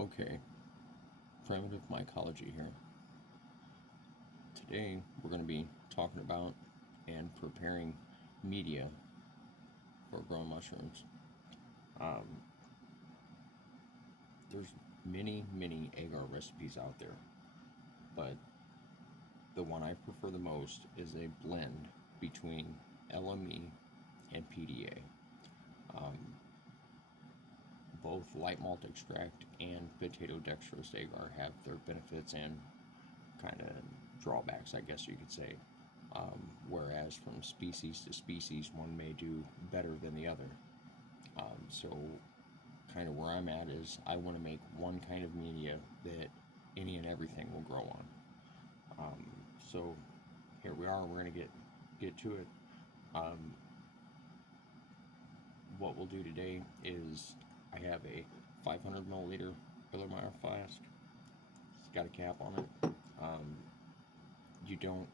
Okay, primitive mycology here. Today we're going to be talking about and preparing media for growing mushrooms. Um, there's many agar recipes out there, but the one I prefer the most is a blend between LME and PDA. Um, Both light malt extract and potato dextrose agar have their benefits and kind of drawbacks, I guess you could say. Whereas from species to species, one may do better than the other. So, kind of where I'm at is I want to make one kind of media that any and everything will grow on. So, here we are. We're going to get to it. Um, what we'll do today is I have a 500 milliliter LME flask. It's got a cap on it. Um, you don't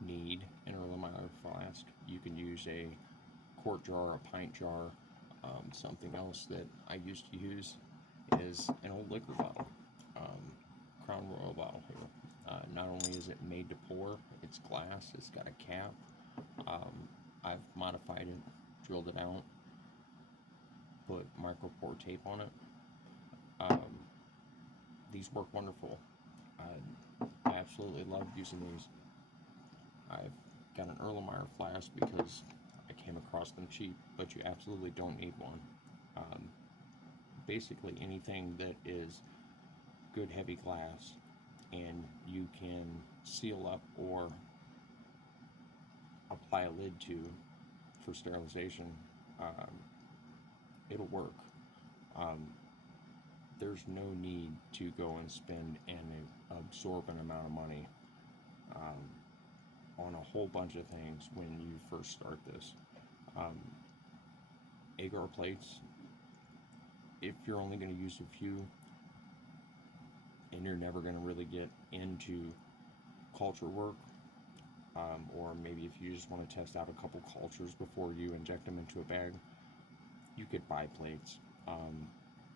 need an LME flask. You can use a quart jar, a pint jar. Something else that I used to use is an old liquor bottle, Crown Royal bottle here. Not only is it made to pour, it's glass, it's got a cap. I've modified it, drilled it out, put micro pour tape on it. Um, these work wonderful. I absolutely love using these. I've got an Erlenmeyer flask because I came across them cheap, but you absolutely don't need one. Um, Basically, anything that is good heavy glass and you can seal up or apply a lid to for sterilization, um, it'll work. Um, there's no need to go and spend an absorbent amount of money um, on a whole bunch of things when you first start this. Um, Agar plates, if you're only going to use a few and you're never going to really get into culture work, or maybe if you just want to test out a couple cultures before you inject them into a bag, you could buy plates.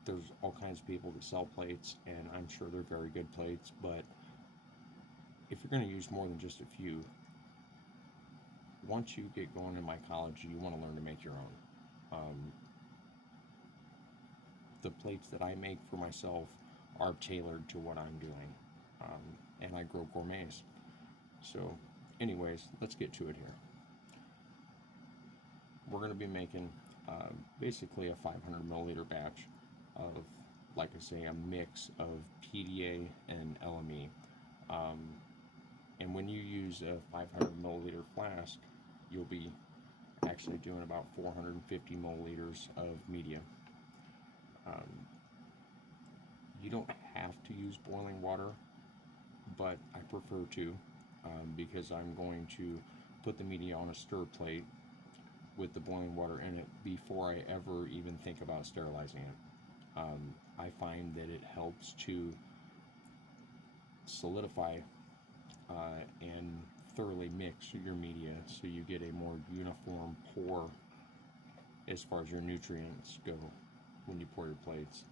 There's all kinds of people that sell plates, and I'm sure they're very good plates, but if you're going to use more than just a few, once you get going in mycology, you want to learn to make your own. Um, the plates that I make for myself are tailored to what I'm doing, and I grow gourmets. So, anyways, let's get to it here. We're going to be making basically a 500 milliliter batch of, like I say, a mix of PDA and LME. Um, and when you use a 500 milliliter flask, you'll be actually doing about 450 milliliters of media. Um, you don't have to use boiling water, but I prefer to, because I'm going to put the media on a stir plate with the boiling water in it before I ever even think about sterilizing it. I find that it helps to solidify and thoroughly mix your media so you get a more uniform pour as far as your nutrients go when you pour your plates.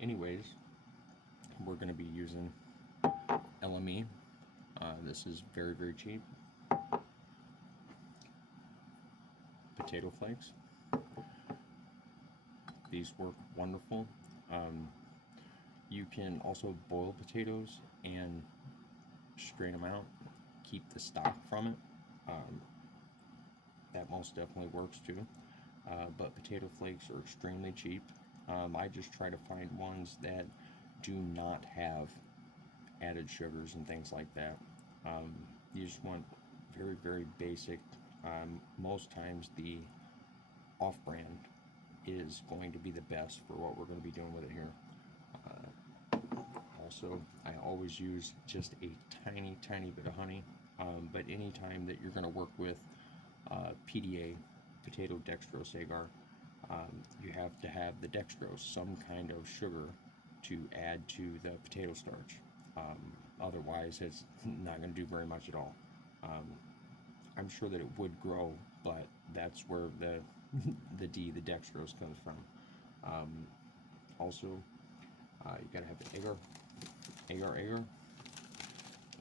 Anyways, we're going to be using LME. This is very cheap. Potato flakes. These work wonderful. Um, you can also boil potatoes and strain them out, keep the stock from it. Um, that most definitely works too. But potato flakes are extremely cheap. I just try to find ones that do not have added sugars and things like that. You just want very basic. Most times the off-brand is going to be the best for what we're going to be doing with it here. Also, I always use just a tiny bit of honey. But anytime that you're going to work with PDA, potato dextrose agar, you have to have the dextrose, some kind of sugar, to add to the potato starch. Otherwise, it's not going to do very much at all. Um, I'm sure that it would grow, but that's where the dextrose comes from. Also, You gotta have the agar,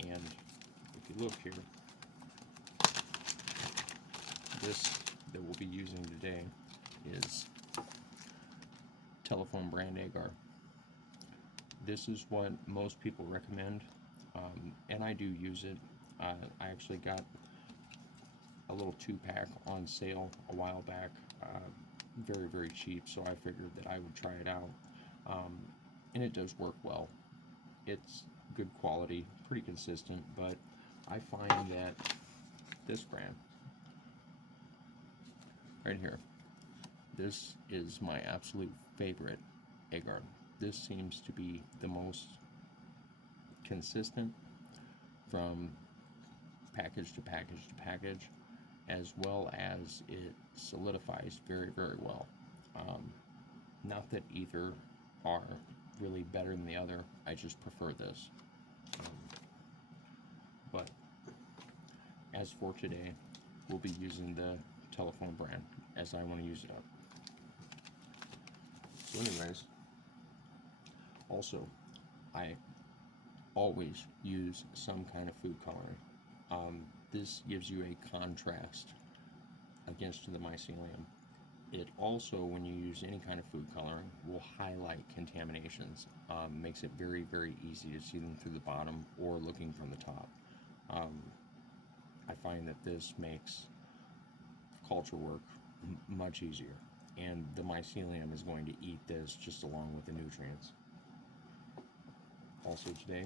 and if you look here, this that we'll be using today is telephone brand agar. This is what most people recommend, and I do use it. I actually got a little 2-pack on sale a while back, very, very cheap, so I figured that I would try it out, and it does work well. It's good quality, pretty consistent, but I find that this brand right here, this is my absolute favorite agar. This seems to be the most consistent from package to package to package, as well as it solidifies very, very well. Not that either are really better than the other, I just prefer this. But as for today, we'll be using the telephone brand as I want to use it up. So anyways, also, I always use some kind of food coloring. This gives you a contrast against the mycelium. It also, when you use any kind of food coloring, will highlight contaminations. Makes it very, very easy to see them through the bottom or looking from the top. I find that this makes culture work much easier, and the mycelium is going to eat this just along with the nutrients. Also today,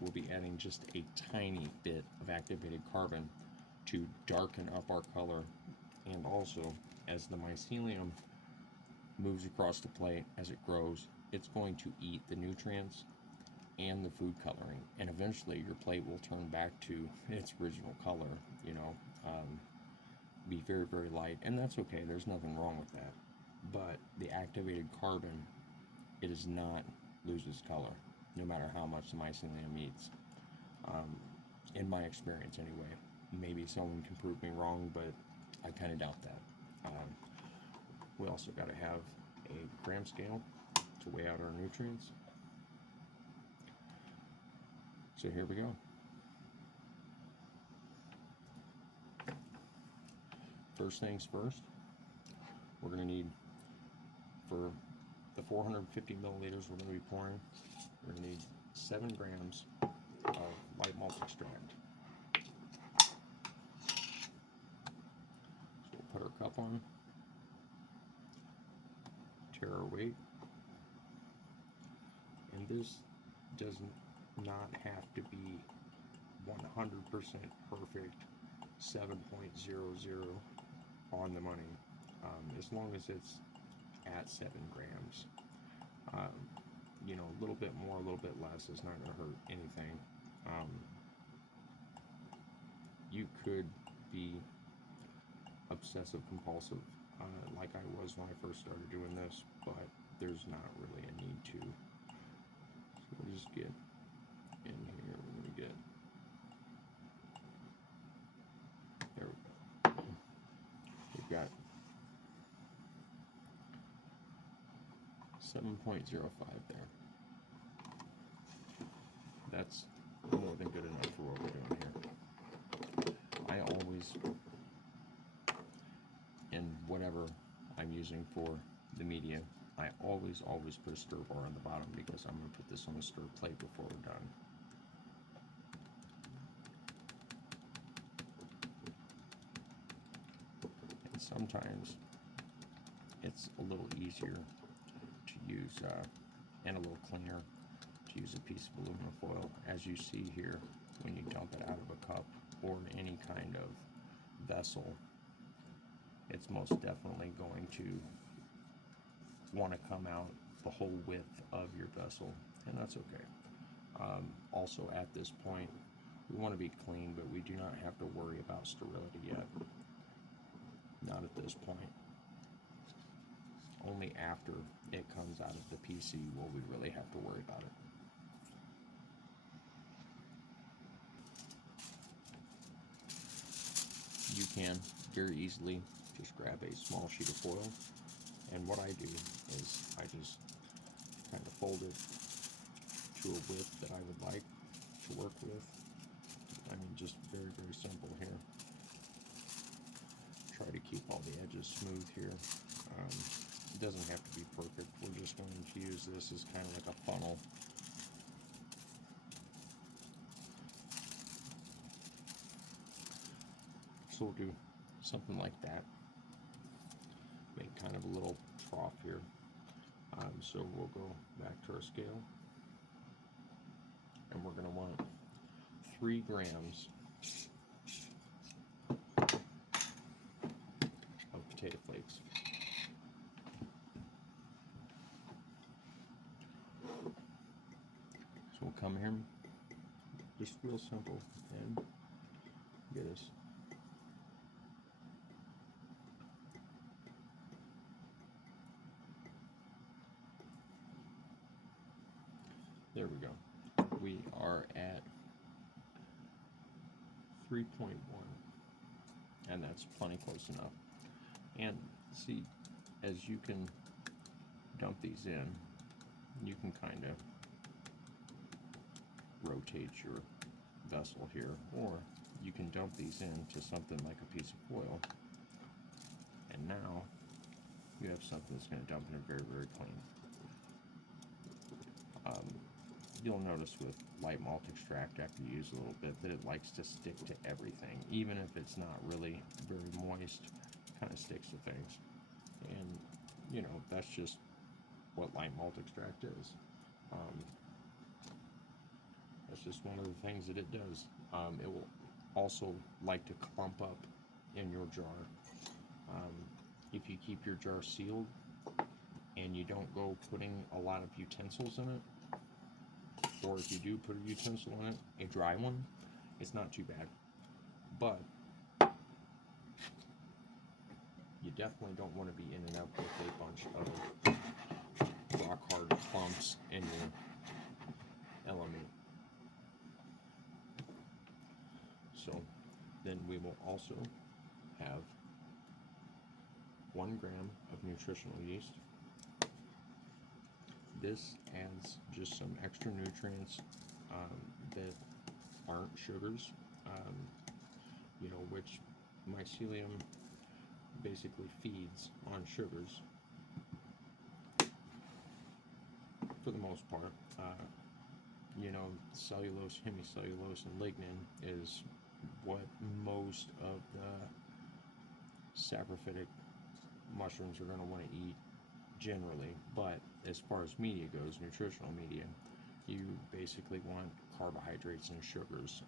we'll be adding just a tiny bit of activated carbon to darken up our color, and also as the mycelium moves across the plate, as it grows, it's going to eat the nutrients and the food coloring, and eventually your plate will turn back to its original color, be very, very light, and that's okay, there's nothing wrong with that. But the activated carbon, it does not lose its color, no matter how much the mycelium eats. In my experience anyway. Maybe someone can prove me wrong, but I kind of doubt that. We also got to have a gram scale to weigh out our nutrients. So here we go. First things first, we're going to need, for the 450 milliliters we're going to be pouring, we're going to need 7 grams of white malt extract. So we'll put our cup on, tare our weight, and this does not have to be 100% perfect 7.00 on the money, as long as it's at 7 grams. A little bit more, a little bit less is not going to hurt anything. You could be obsessive compulsive, like I was when I first started doing this, but there's not really a need to. So we'll just get in here. We're going to get, there we go. We've got 7.05 there. That's more than good enough for what we're doing here. I always, in whatever I'm using for the media, I always put a stir bar on the bottom, because I'm going to put this on a stir plate before we're done. And sometimes it's a little easier to use, and a little cleaner, to use a piece of aluminum foil, as you see here when you dump it out of a cup or any kind of vessel. It's most definitely going to want to come out the whole width of your vessel, and that's okay. Also at this point, we want to be clean, but we do not have to worry about sterility yet. Not at this point. Only after it comes out of the PC will we really have to worry about it. You can very easily just grab a small sheet of foil, and what I do is I just kind of fold it to a width that I would like to work with. I mean, just very, very simple here. Try to keep all the edges smooth here. It doesn't have to be perfect. We're just going to use this as kind of like a funnel. So we'll do something like that. Make kind of a little trough here. So we'll go back to our scale, and we're going to want 3 grams of potato flakes. So we'll come here, just real simple, and get us there we go. We are at 3.1, and that's plenty close enough. And see, as you can dump these in, you can kind of rotate your vessel here, or you can dump these into something like a piece of foil, and now you have something that's going to dump in it very, very clean. You'll notice with light malt extract, after you use a little bit, that it likes to stick to everything, even if it's not really very moist, kind of sticks to things. And you know, that's just what light malt extract is. That's just one of the things that it does. It will also like to clump up in your jar. If you keep your jar sealed and you don't go putting a lot of utensils in it, or if you do put a utensil in it, a dry one, it's not too bad. But you definitely don't want to be in and out with a bunch of rock hard clumps in your LME. So then we will also have 1 gram of nutritional yeast. This adds just some extra nutrients that aren't sugars, you know, which mycelium basically feeds on sugars for the most part. You know, cellulose, hemicellulose, and lignin is what most of the saprophytic mushrooms are going to want to eat generally. But as far as media goes, nutritional media, you basically want carbohydrates and sugars.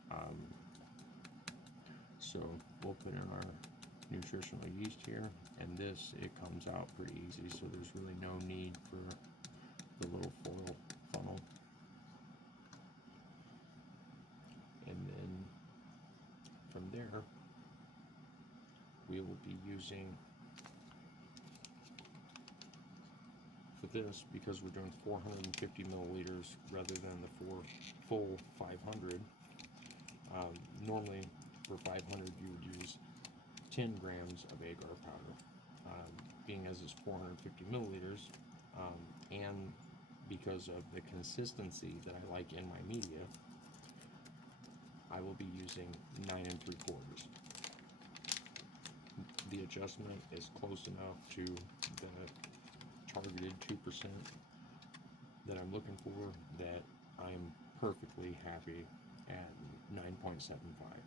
So we'll put in our nutritional yeast here, and this, it comes out pretty easy, so there's really no need for the little foil funnel. And then from there, we will be using, for this, because we're doing 450 milliliters rather than the full 500, normally for 500 you would use 10 grams of agar powder. Being as it's 450 milliliters, and because of the consistency that I like in my media, I will be using 9 3/4. The adjustment is close enough to the targeted 2% that I'm looking for that I'm perfectly happy at 9.75.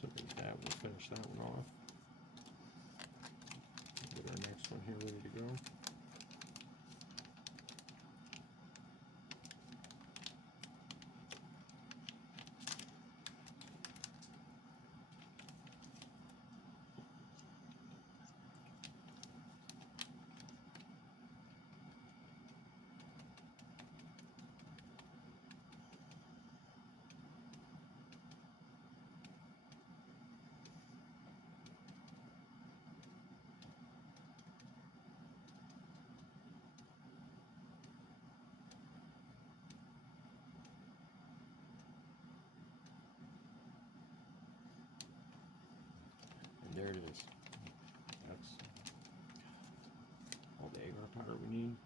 So there's that. We'll finish that one off. Get our next one here ready to go. There it is. That's all the agar powder we need.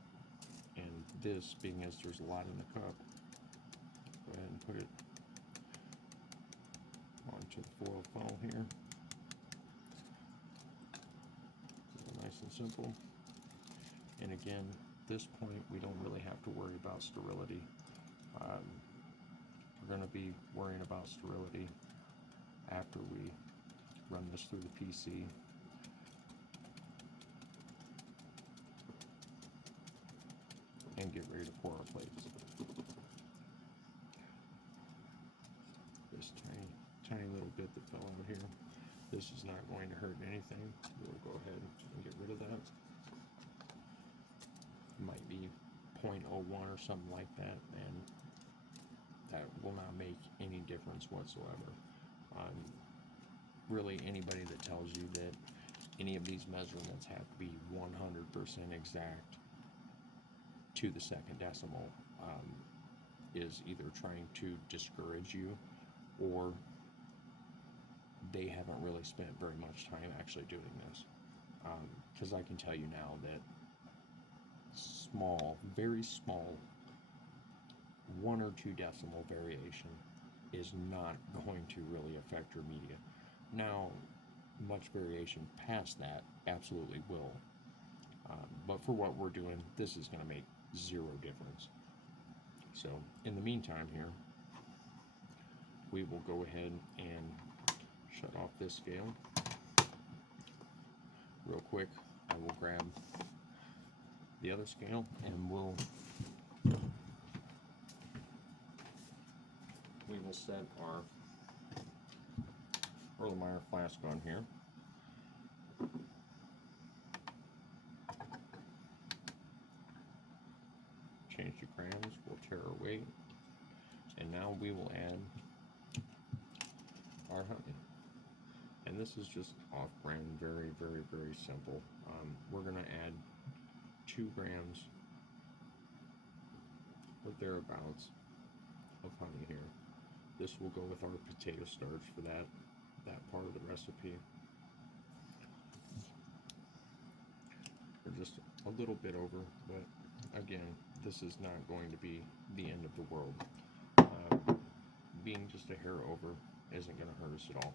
this, being as there's a lot in the cup, go ahead and put it onto the foil funnel here. Nice and simple. And again, at this point, we don't really have to worry about sterility. We're going to be worrying about sterility after we run this through the PC. And get ready to pour our plates. This tiny little bit that fell out here. This is not going to hurt anything. We'll go ahead and get rid of that. Might be 0.01 or something like that, and that will not make any difference whatsoever. Really, anybody that tells you that any of these measurements have to be 100% exact to the second decimal is either trying to discourage you, or they haven't really spent very much time actually doing this. Because I can tell you now that small, very small, 1 or 2 decimal variation is not going to really affect your media. Now, much variation past that absolutely will. But for what we're doing, this is going to make 0 difference. So, in the meantime here, we will go ahead and shut off this scale. Real quick, I will grab the other scale and we will set our Erlenmeyer flask on here. Change the grams, we'll tare our weight, and now we will add our honey. And this is just off-brand, very, very, very simple. We're going to add 2 grams or thereabouts of honey here. This will go with our potato starch for that part of the recipe. We're just a little bit over, but again, this is not going to be the end of the world. Being just a hair over isn't going to hurt us at all.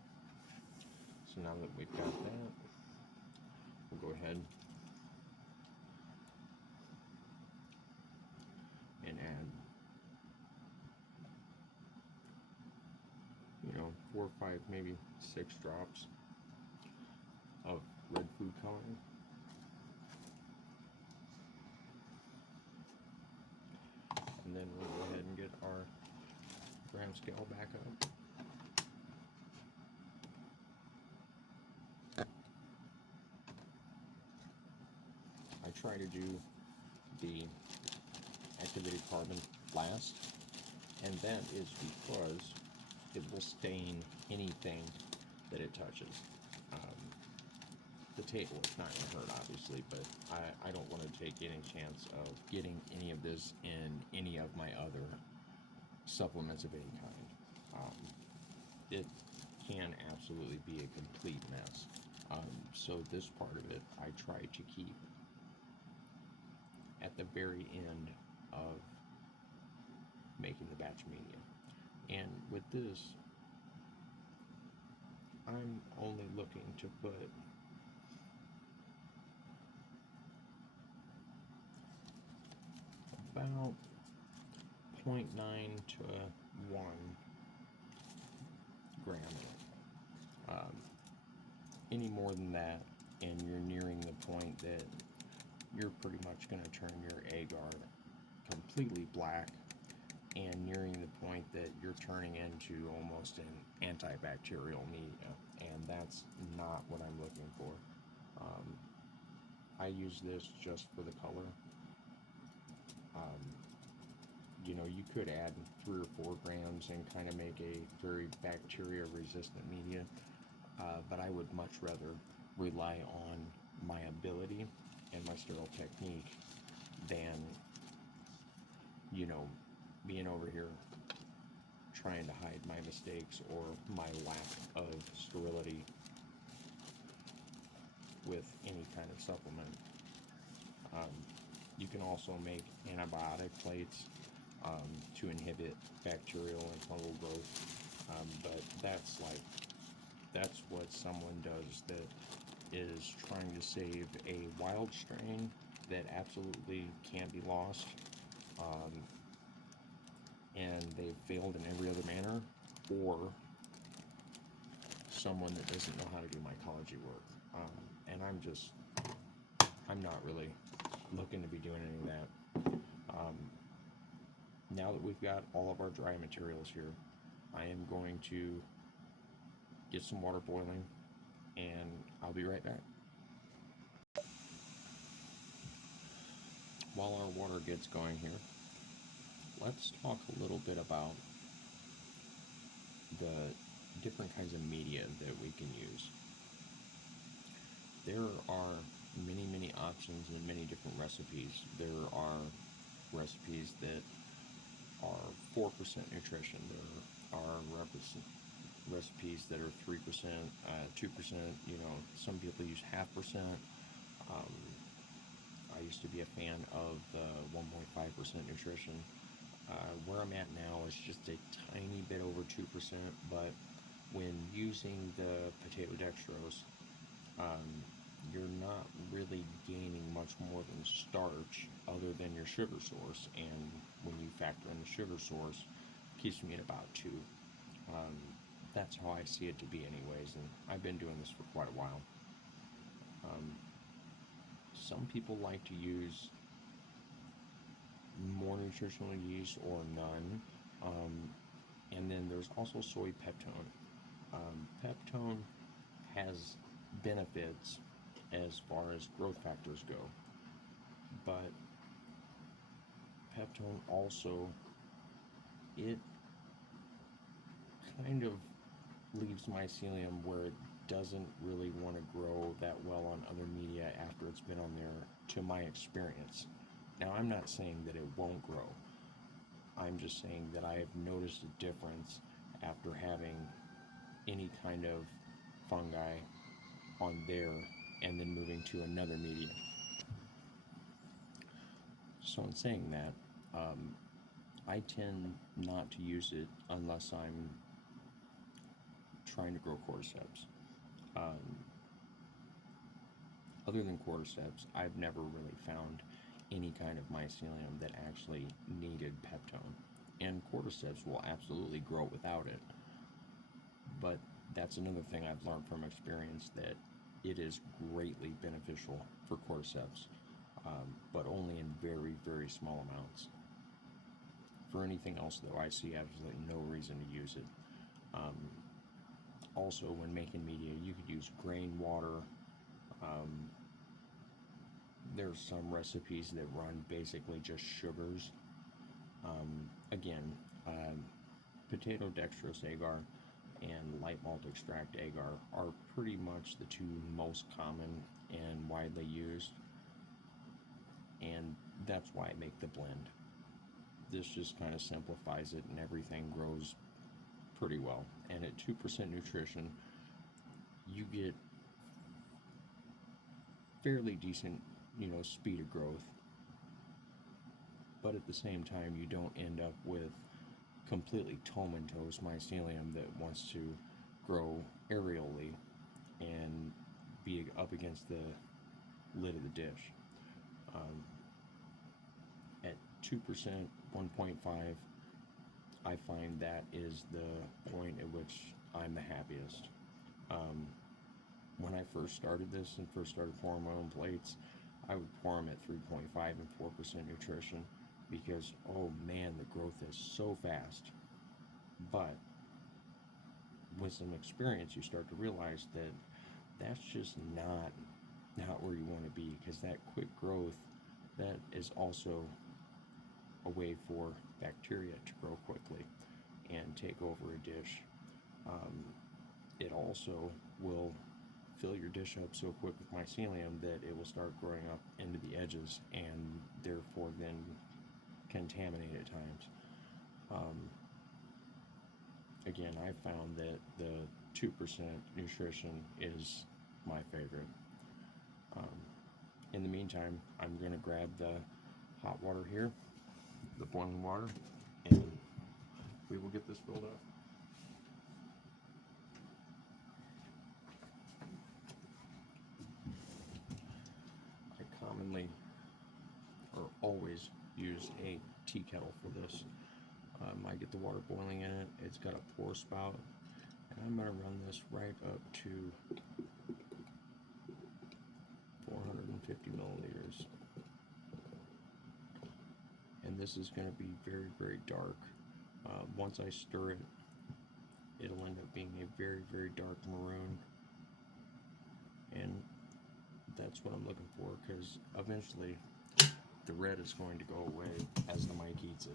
So now that we've got that, we'll go ahead and add, 4 or 5, maybe 6 drops of red food coloring. And then we'll go ahead and get our gram scale back up. I try to do the activated carbon last, and that is because it will stain anything that it touches. The table is not going to hurt, obviously, but I don't want to take any chance of getting any of this in any of my other supplements of any kind. It can absolutely be a complete mess. So this part of it, I try to keep at the very end of making the batch media. And with this, I'm only looking to put about 0.9 to 1 gram in it. Any more than that, and you're nearing the point that you're pretty much going to turn your agar completely black, and nearing the point that you're turning into almost an antibacterial media, and that's not what I'm looking for. I use this just for the color. You could add 3 or 4 grams and kind of make a very bacteria-resistant media, but I would much rather rely on my ability and my sterile technique than, being over here trying to hide my mistakes or my lack of sterility with any kind of supplement. You can also make antibiotic plates to inhibit bacterial and fungal growth. But that's what someone does that is trying to save a wild strain that absolutely can't be lost, um, and they've failed in every other manner, or someone that doesn't know how to do mycology work. And I'm not really looking to be doing any of that. Now that we've got all of our dry materials here, I am going to get some water boiling, and I'll be right back. While our water gets going here, let's talk a little bit about the different kinds of media that we can use. There are many options and many different recipes. There are recipes that are 4% nutrition. There are recipes that are 3%, 2%. Some people use half percent. Um, I used to be a fan of the 1.5% nutrition. Where I'm at now is just a tiny bit over 2%, but when using the potato dextrose, you're not really gaining much more than starch other than your sugar source, and when you factor in the sugar source, it keeps me at about 2. Um, that's how I see it to be anyways, and I've been doing this for quite a while. Some people like to use more nutritional yeast or none. And then there's also soy peptone. Peptone has benefits as far as growth factors go, but peptone also, it kind of leaves mycelium where it doesn't really want to grow that well on other media after it's been on there, to my experience. Now, I'm not saying that it won't grow. I'm just saying that I have noticed a difference after having any kind of fungi on there and then moving to another media. So in saying that, I tend not to use it unless I'm trying to grow cordyceps. Um, Other than cordyceps, I've never really found any kind of mycelium that actually needed peptone. And cordyceps will absolutely grow without it. But that's another thing I've learned from experience, that it is greatly beneficial for cordyceps, but only in very small amounts. For anything else, though, I see absolutely no reason to use it. Um, Also, when making media, you could use grain water. Um, there's some recipes that run basically just sugars. Again, potato dextrose agar and light malt extract agar are pretty much the two most common and widely used, and that's why I make the blend. This just kind of simplifies it, and everything grows pretty well. And at 2% nutrition, you get fairly decent, speed of growth, but at the same time, you don't end up with completely tomentose mycelium that wants to grow aerially and be up against the lid of the dish. Um, at 2%, 1.5, I find that is the point at which I'm the happiest. Um, when I first started this and first started pouring my own plates, I would pour them at 3.5 and 4% nutrition because, oh man, the growth is so fast. But with some experience, you start to realize that that's just not where you want to be, because that quick growth, that is also a way for bacteria to grow quickly and take over a dish. It also will fill your dish up so quick with mycelium that it will start growing up into the edges and therefore then contaminate at times. Again, I found that the 2% nutrition is my favorite. In the meantime, I'm going to grab the hot water here, the boiling water, and we will get this filled up. I commonly or always use a tea kettle for this. I get the water boiling in it. It's got a pour spout, and I'm going to run this right up to 450 milliliters. And this is going to be very, very dark. Once I stir it, it'll end up being a very, very dark maroon. And that's what I'm looking for, because eventually the red is going to go away as the mic heats it.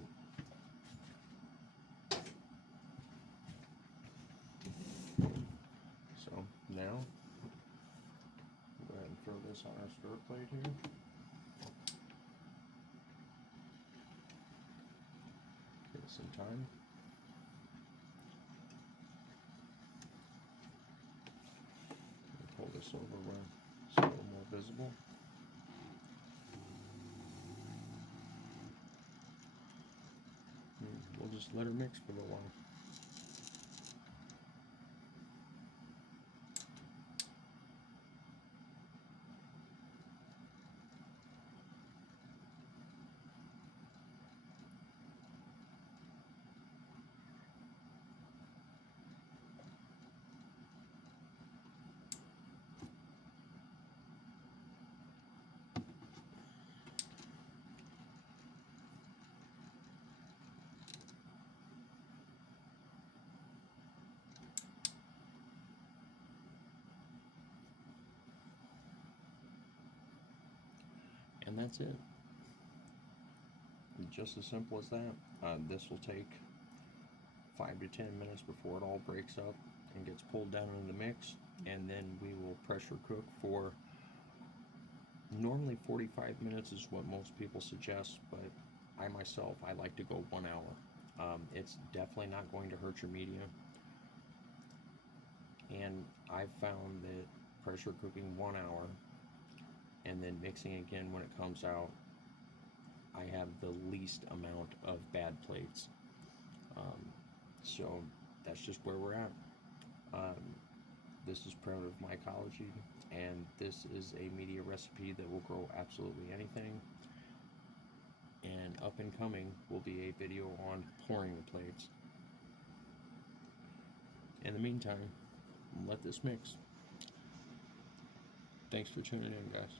So now, go ahead and throw this on our stir plate here. Give it some time. Pull this over where it's a little more visible. And we'll just let her mix for a little while. And that's it. Just as simple as that. This will take 5 to 10 minutes before it all breaks up and gets pulled down into the mix, and then we will pressure cook for normally 45 minutes is what most people suggest, but I myself, I like to go 1 hour. It's definitely not going to hurt your media, and I've found that pressure cooking 1 hour and then mixing again when it comes out, I have the least amount of bad plates. So that's just where we're at. This is Primitive Mycology, and this is a media recipe that will grow absolutely anything. And up and coming will be a video on pouring the plates. In the meantime, let this mix. Thanks for tuning in, guys.